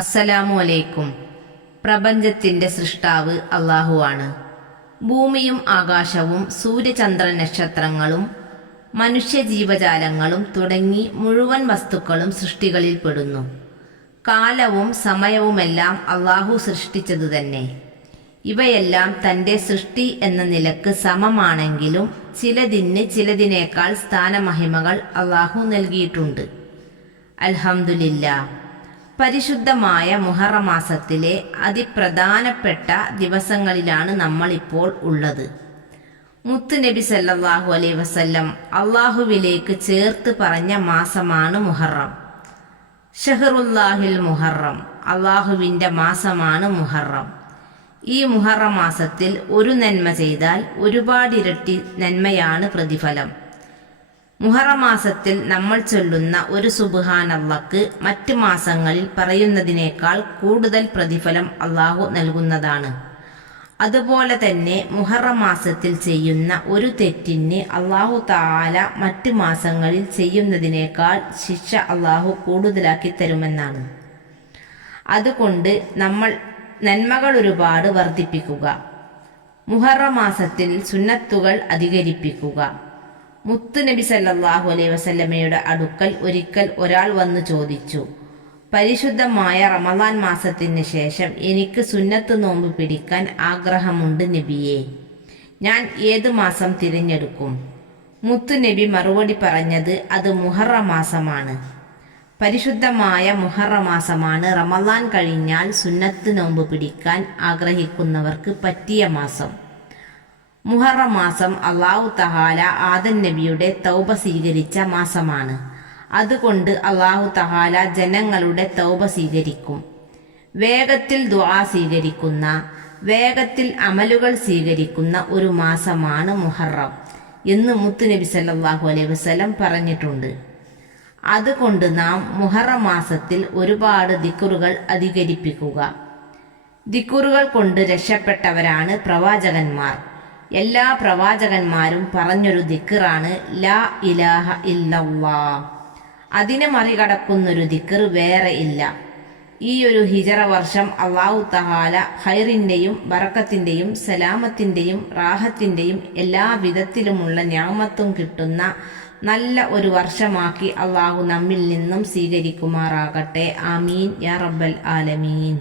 അസ്സലാമു അലൈക്കും. പ്രപഞ്ചത്തിന്റെ സൃഷ്ടാവ് അള്ളാഹുവാണ്. ഭൂമിയും ആകാശവും സൂര്യചന്ദ്ര നക്ഷത്രങ്ങളും മനുഷ്യ ജീവജാലങ്ങളും തുടങ്ങി മുഴുവൻ വസ്തുക്കളും സൃഷ്ടികളിൽ പെടുന്നു. കാലവും സമയവുമെല്ലാം അള്ളാഹു സൃഷ്ടിച്ചതു തന്നെ. ഇവയെല്ലാം തന്റെ സൃഷ്ടി എന്ന നിലക്ക് സമമാണെങ്കിലും ചിലതിനേക്കാൾ സ്ഥാനമഹിമകൾ അള്ളാഹു നൽകിയിട്ടുണ്ട്. അൽഹംദുലില്ലാ. പരിശുദ്ധമായ മുഹറം മാസത്തിലെ അതിപ്രധാനപ്പെട്ട ദിവസങ്ങളിലാണ് നമ്മളിപ്പോൾ ഉള്ളത്. മുത്തുനബി സല്ലല്ലാഹു അലൈഹി വസല്ലം അള്ളാഹുവിലേക്ക് ചേർത്ത് പറഞ്ഞ മാസമാണ് മുഹറം. ഷഹറുല്ലാഹിൽ മുഹറം, അള്ളാഹുവിൻ്റെ മാസമാണ് മുഹറം. ഈ മുഹറം മാസത്തിൽ ഒരു നന്മ ചെയ്താൽ ഒരുപാടിരട്ടി നന്മയാണ് പ്രതിഫലം. മുഹറം മാസത്തിൽ നമ്മൾ ചൊല്ലുന്ന ഒരു സുബ്ഹാനല്ലാഹ്ക്ക് മറ്റ് മാസങ്ങളിൽ പറയുന്നതിനേക്കാൾ കൂടുതൽ പ്രതിഫലം അള്ളാഹു നൽകുന്നതാണ്. അതുപോലെ തന്നെ മുഹറം മാസത്തിൽ ചെയ്യുന്ന ഒരു തെറ്റിന് അള്ളാഹു തആല മറ്റ് മാസങ്ങളിൽ ചെയ്യുന്നതിനേക്കാൾ ശിക്ഷ അള്ളാഹു കൂടുതലാക്കി തരുമെന്നാണ്. അതുകൊണ്ട് നമ്മൾ നന്മകൾ ഒരുപാട് വർദ്ധിപ്പിക്കുക. മുഹറം മാസത്തിൽ സുന്നത്തുകൾ അധികരിപ്പിക്കുക. മുത്തുനബി സല്ലല്ലാഹു അലൈഹി വസല്ലമയുടെ അടുക്കൽ ഒരിക്കൽ ഒരാൾ വന്നു ചോദിച്ചു, പരിശുദ്ധമായ റമദാൻ മാസത്തിന് ശേഷം എനിക്ക് സുന്നത്ത് നോമ്പ് പിടിക്കാൻ ആഗ്രഹമുണ്ട് നബിയേ, ഞാൻ ഏത് മാസം തിരഞ്ഞെടുക്കും? മുത്തുനബി മറുപടി പറഞ്ഞത്, അത് മുഹറം മാസമാണ്. പരിശുദ്ധമായ മുഹറം മാസമാണ് റമദാൻ കഴിഞ്ഞാൽ സുന്നത്ത് നോമ്പ് പിടിക്കാൻ ആഗ്രഹിക്കുന്നവർക്ക് പറ്റിയ മാസം. മുഹറം മാസം അള്ളാഹു തആല ആദം നബിയുടെ തൗബ സ്വീകരിച്ച മാസമാണ്. അതുകൊണ്ട് അള്ളാഹു തആല ജനങ്ങളുടെ തൗബ സ്വീകരിക്കും. വേഗത്തിൽ ദുആ സ്വീകരിക്കുന്ന, വേഗത്തിൽ അമലുകൾ സ്വീകരിക്കുന്ന ഒരു മാസമാണ് മുഹറം എന്ന് മുത്തുനബി സല്ലല്ലാഹു അലൈഹി വസല്ലം പറഞ്ഞിട്ടുണ്ട്. അതുകൊണ്ട് നാം മുഹറം മാസത്തിൽ ഒരുപാട് ദിക്റുകൾ അധികരിപ്പിക്കുക. ദിക്റുകൾ കൊണ്ട് രക്ഷപ്പെട്ടവരാണ് പ്രവാചകന്മാർ. എല്ലാ പ്രവാചകന്മാരും പറഞ്ഞൊരു ദിക്റാണ് ലാ ഇലാഹ ഇല്ലല്ലാഹ്. അതിനെ മറികടക്കുന്നൊരു ദിക്ർ വേറെ ഇല്ല. ഈ ഒരു ഹിജറ വർഷം അള്ളാഹു തആല ഖൈറിന്റെയും ബറക്കത്തിന്റെയും സലാമത്തിന്റെയും റാഹത്തിന്റെയും എല്ലാ വിധത്തിലുമുള്ള നിഅമത്തും കിട്ടുന്ന നല്ല ഒരു വർഷമാക്കി അള്ളാഹു നമ്മിൽ നിന്നും സ്വീകരിക്കുമാറാകട്ടെ. ആമീൻ യാ റബ്ബൽ ആലമീൻ.